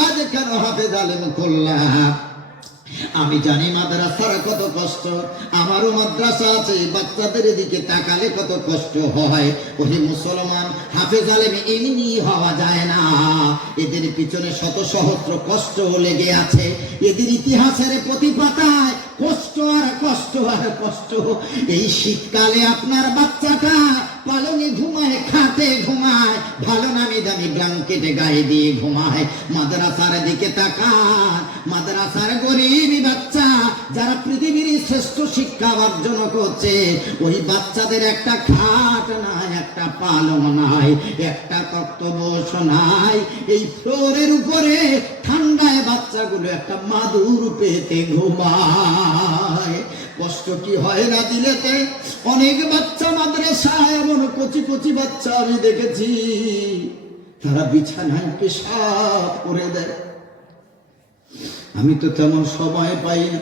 আজ কেন হাফেজ আলেম করলাম? আমি জানি মাদ্রাসার কত কষ্ট, আমারও মাদ্রাসা আছে, বাচ্চাদের দিকে তাকালে কত কষ্ট হয়। ওই মুসলমান হাফেজ আলেম এমনি হওয়া যায় না, এদের পিছনে শত সহস্র কষ্ট লেগে আছে। এদের ইতিহাসের প্রতি পাতায় কষ্ট আর কষ্ট আর কষ্ট। এই শীতকালে আপনার বাচ্চাটা পালনে ঘুমায়, খাটে ঘুমায়, ভালো নামি দামি ব্ল্যাঙ্কেটে গায়ে দিয়ে ঘুমায়। মাদ্রাসার দিকে তাকান, মাদ্রাসার গরিব বাচ্চা যারা পৃথিবীর শ্রেষ্ঠ শিক্ষা অর্জন করছে, ওই বাচ্চাদের একটা খাট নাই, একটা পালং নাই, একটা তক্তপোষ নাই। এই ফ্লোরের উপরে ঠান্ডায় বাচ্চাগুলো একটা মাদুর পেতে ঘুমায়। কষ্ট কি হয় না দিলেতে? অনেক বাচ্চা মাদ্রাসায় এমন কচি কচি বাচ্চা আমি দেখেছি, তারা বিছানায় পেশাব করে দেয়। আমি তো তেমন সময় পাই না,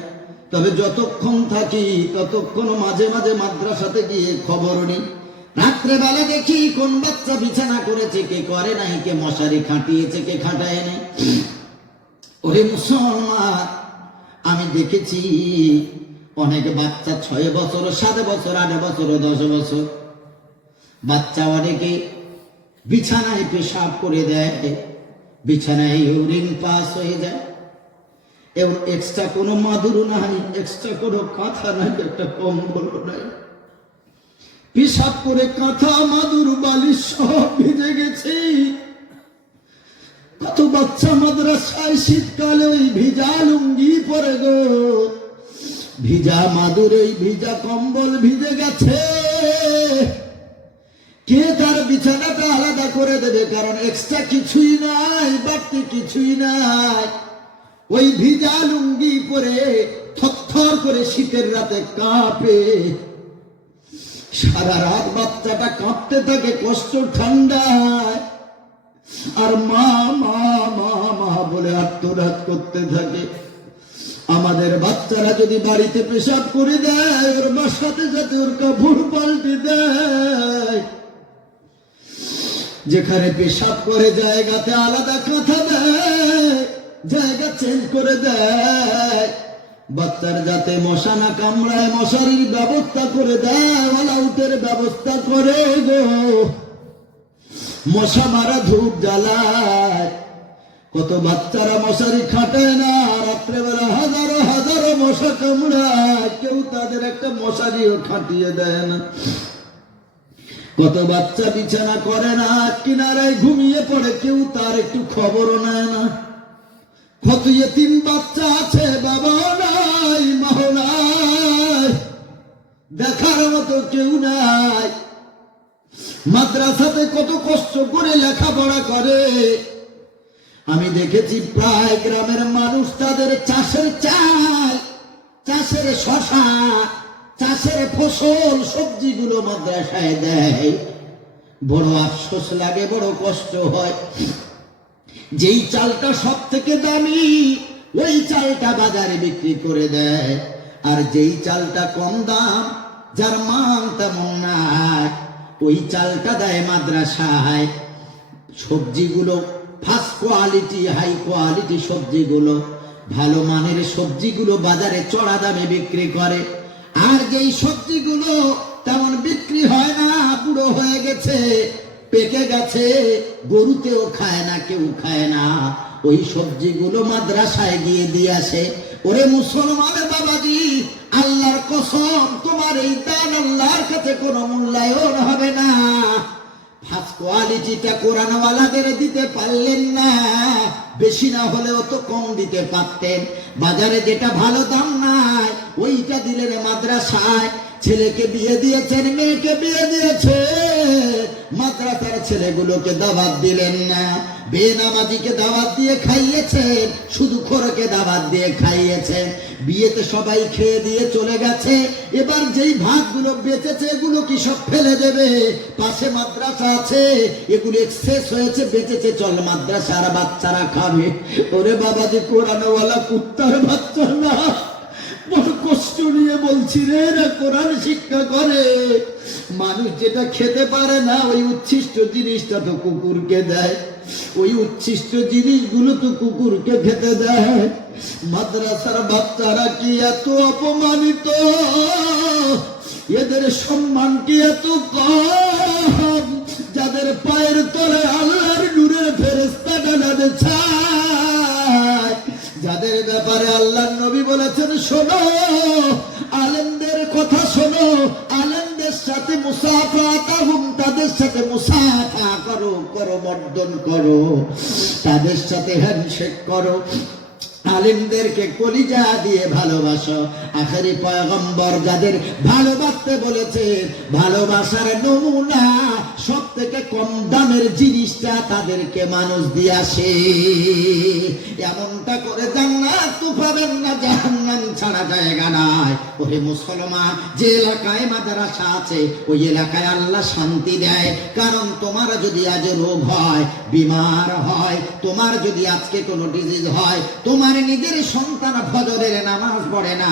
তবে যতক্ষণ থাকি ততক্ষণ মাঝে মাঝে মাদ্রাসাতে গিয়ে খবর নিই। রাত্রেবেলা দেখি কোন বাচ্চা বিছানা করেছে, কে করে নাই, কে মশারি খাটিয়েছে, কে খাটায় নাই। ওরে মুসলমান, আমি দেখেছি অনেক বাচ্চা 6 বছর, 7 বছর, 8 বছর, 10 বছর বাচ্চা অনেকে বিছানায় পেশাব করে দেয়, বিছানায় ইউরিন পাস হয়ে যায়। এবং এক্সট্রা কোনো মাদুর নাই, এক্সট্রা কোনো কাঁথা নাই, একটা কম্বল নাই, পেশাব করে কাঁথা মাদুর বালিশ সব ভিজে গেছে। কত বাচ্চা মাদ্রাসায় শীতকালে ওই ভিজা লুঙ্গি পরে গো, ভিজা মাদুর, ওই ভিজা কম্বল ভিজে গেছে। কে তার বিছানাটা আলাদা করে দেবে? কারণ এক্সট্রা কিছুই নাই, বাড়তি কিছুই নাই। ওই ভিজা লুঙ্গি পরে থরথর করে শীতের রাতে কাঁপে, সারা রাত বাচ্চাটা কাঁপতে থাকে কষ্ট ঠান্ডায়, আর মা মা মা মা বলে আত্মনাদ করতে থাকে। আমাদের বাচ্চারা যদি বাড়িতে পেশাব করে দেয়, ওর মার সাথে সাথে ওর কাপড় পাল্টে দেয়। যেখানে পেশাব করে জায়গাতে আলাদা কাঁথা দেয়, জায়গা চেঞ্জ করে দেয়। বাচ্চার যাতে মশা না কামড়ায় মশারির ব্যবস্থা করে দেয়, অল আউটের ব্যবস্থা করে গো। মশা মারা ধূপ জ্বালায়। কত বাচ্চারা মশারি খাটায় না, রাত্রেবেলা হাজারো হাজারো মশা কামড়ায়, কেউ তাদের একটা মশারিও খাটিয়ে দেয় না। কত বাচ্চা বিছানা করে না, কিনারায় ঘুমিয়ে পড়ে, কেউ তার একটু খবরও নেয় না। কত এতিম বাচ্চা আছে, বাবা নাই, মা নাই, দেখার মতো কেউ নাই। মাদ্রাসাতে কত কষ্ট করে লেখাপড়া করে। আমি দেখেছি প্রায় গ্রামের মানুষ তাদের চাষের চাল, চাষের শশা, চাষের ফসল, সবজিগুলো মাদ্রাসায় দেয়। বড় আফসোস লাগে, বড় কষ্ট হয়। যেই চালটা সব থেকে দামি, ওই চালটা বাজারে বিক্রি করে দেয়। আর যেই চালটা কম দাম, যার মান তেমন নাই, ওই চালটা দেয় মাদ্রাসায়। সবজিগুলো ফার্স্ট কোয়ালিটি, হাই কোয়ালিটি সবজিগুলো, ভালো মানের সবজিগুলো বাজারে চড়া দামে বিক্রি করে। আর যেই সবজিগুলো তেমন বিক্রি হয় না, বুড়ো হয়ে গেছে, পেকে গেছে, গরুতেও খায় না, কেউ খায় না, ওই সবজিগুলো মাদ্রাসায় গিয়ে দিয়ে আসে। ওরে মুসলমানের বাবাজি, আল্লাহর কসম, তোমার এই দান আল্লাহর কাছে কোনো মূল্যায়ন হবে না। ফার্স্ট কোয়ালিটিটা কোরআনওয়ালাদের দিতে পারলেন না, বেশি না হলেও তো কম দিতে পারতেন। বাজারে যেটা ভালো দাম নাই, ওইটা দিলেন মাদ্রাসায়। ছেলেকে বিয়ে দিয়েছেন, মেয়েকে বিয়ে দিয়েছে, মাদ্রাসার ছেলেগুলোকে দাওয়াত দিলেন না। বেনামাজিকে দাওয়াত দিয়ে খাইয়েছেন, শুধু খোরকে দাওয়াত দিয়ে খাইয়েছেন। বিয়েতে সবাই খেয়ে দিয়ে চলে গেছে, এবার যেই ভাতগুলো বেঁচেছে এগুলো কি সব ফেলে দেবে? পাশে মাদ্রাসা আছে, এগুলো এক্সেস হয়েছে, বেঁচেছে, চল মাদ্রাসার বাচ্চারা খাবে। ওরে বাবাজি, কোরআনওয়ালা কুত্তার বাচ্চা না, বড় কষ্ট নিয়ে বলছি রে, এরা কোরআন শিক্ষা করে। মানুষ যেটা খেতে পারে না, ওই উচ্ছিষ্ট জিনিসটা তো কুকুরকে দেয়। ওই উচ্ছিষ্ট জিনিসগুলো তো কুকুরকে খেতে দেয়। মাদ্রাসার বাচ্চারা কি এত অপমানিত, এদের সম্মান কি এত কম, যাদের পায়ের তলে আল্লাহর নূরের ফেরেশতা ডানাতে ছায়, যাদের ব্যাপারে আল্লাহর নবী বলেছেন শোনো, আলেমদের কথা শোনো, আলেমদের সাথে মুসাফাতাহুম, তাদের সাথে মুসাফা করো, করমর্দন করো, তাদের সাথে হ্যান্ডশেক করো, আলেমদেরকে কলিজা দিয়ে ভালোবাসো। আখেরি পয়গম্বর যাদের ভালোবাসতে বলেছে, ভালোবাসার নমুনা সব থেকে কম দামের জিনিসটা তাদেরকে মানুষ দিয়ে আসে। এমনটা করে জান্নাত তো পাবেন না, জাহান্নাম ছাড়া জায়গা নাই। ওহে মুসলমান, যে এলাকায় মাদ্রাসা আছে ওই এলাকায় আল্লাহ শান্তি দেয়। কারণ তোমার যদি আজ রোগ হয়, বিমার হয়, তোমার যদি আজকে কোনো ডিজিজ হয়, তোমার নিজের সন্তান ফজরের নামাজ পড়ে না,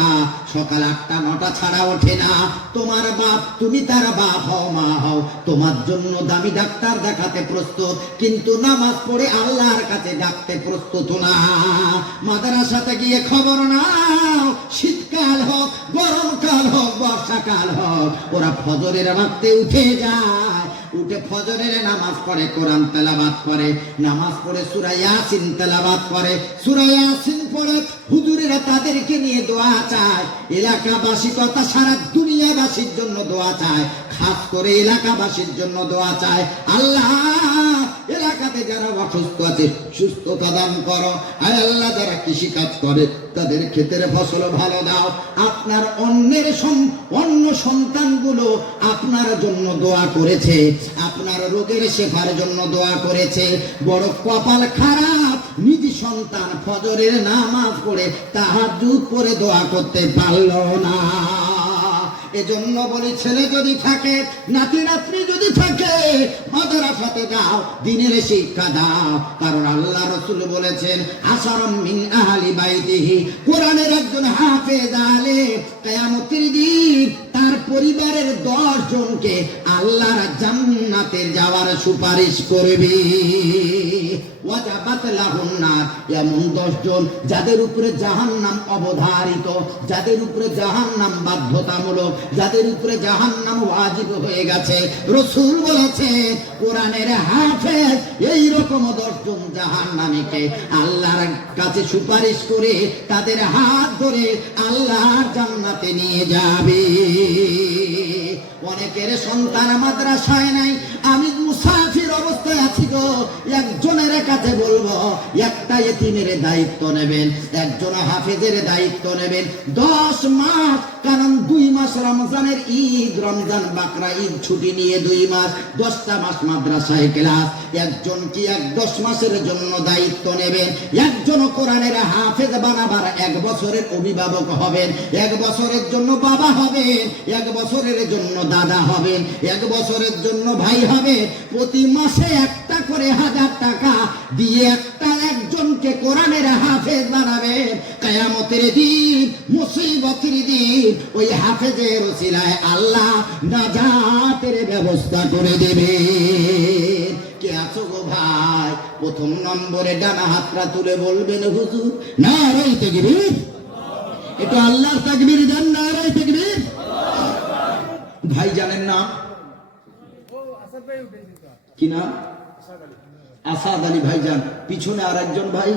সকাল 8টা 9টা ছাড়া ওঠে না, তোমার বাপ, তুমি তার বাপ হও, মা হও, তোমার জন্য দামি ডাক্তার দেখাতে প্রস্তুত, কিন্তু নামাজ পড়ে আল্লাহর কাছে ডাকতে প্রস্তুত না। মাদ্রাসাতে গিয়ে খবর নাও, শীতকাল হোক, গরমকাল হোক, বর্ষাকাল হোক, ওরা ফজরের রাতে উঠে যায়, উঠে ফজরের নামাজ পড়ে, কোরআন তেলাওয়াত করে, নামাজ পড়ে সূরা ইয়াসিন তেলাওয়াত করে, সূরা ইয়াসিন পড়ে হুজুরেরা তাদেরকে নিয়ে দোয়া চায়। এলাকাবাসী তথা সারা দুনিয়াবাসীর জন্য দোয়া চায়, খাস করে এলাকাবাসীর জন্য দোয়া চায়, আল্লাহ এলাকাতে যারা অসুস্থ আছে সুস্থতা দান করো, আয় আল্লাহ যারা কৃষি কাজ করে তাদের ক্ষেতের ফসল ভালো দাও। আপনার অন্য সন্তানগুলো আপনার জন্য দোয়া করেছে, আপনার রোগের শেফার জন্য দোয়া করেছে, বড় কপাল খারাপ, নিজ সন্তান ফজরের নামাজ পড়ে তাহাজ্জুদ পড়ে দোয়া করতে পারল না। এজন্য বলি, ছেলে যদি থাকে, নাতি নাতনি যদি থাকে, মাদ্রাসাতে দাও, দিনের শিক্ষা দাও। কারণ আল্লাহ রাসূল বলেছেন, আশারাম মিন আহলি বাইতিহি, কোরআনের একজন হাফেজ আলেম কিয়ামতের দিন তার পরিবারের 10 জনকে আল্লাহর জান্নাতে যাওয়ার সুপারিশ করবে। ওয়াজাবাত লাহুন নার, এমন 10 জন যাদের উপরে জাহান্নাম অবধারিত, যাদের উপরে জাহান্নাম বাধ্যতামূলক, যাদের উপরে জাহান্নাম ওয়াজিব হয়ে গেছে। রাসূল বলেছে, কোরআনের হাফেজ এই রকম 10 জন জাহান্নামীকে আল্লাহর কাছে সুপারিশ করে তাদের হাত ধরে আল্লাহর জান্নাতে নিয়ে যাবে। অনেকের সন্তান মাদ্রাসায় নাই, আমি মুসাফির অবস্থায় আছি গো, একজনের কাছে বলবো একটা এতিমের দায়িত্ব নেবেন, একজন হাফেজের দায়িত্ব নেবেন 10 মাস। কারণ 2 মাস রমজানের ঈদ, রমজান বাকরা ঈদ ছুটি নিয়ে 2 মাস, 10টা মাস মাদ্রাসায় ক্লাস। একজন কি 10 মাসের জন্য দায়িত্ব নেবেন, একজন কোরআনের হাফেজ বানাবার 1 বছরের অভিভাবক হবেন, 1 বছরের জন্য বাবা হবেন, 1 বছরের জন্য দাদা হবেন, 1 বছরের জন্য ভাই হবে। প্রতি মাসে একটা করে 1000 টাকা দিয়ে একজনকে কোরআনের হাফেজ বানাবেন। কিয়ামতের দিন, মুসিবতের দিন, ওই হাফেজের ওসিলায় আল্লাহ নাজাতের ব্যবস্থা করে দেবে। কে আছো গো ভাই? প্রথম নম্বরে ডানা হাতটা তুলে বলবেন, হুজুর নারায়ে তাকবীর। একটু আল্লাহর তাকবীর দেন, নারায়ে তাকবীর। ভাই জানেন না কি নাম? আসাদ আলী ভাইজান। পিছনে আর একজন ভাই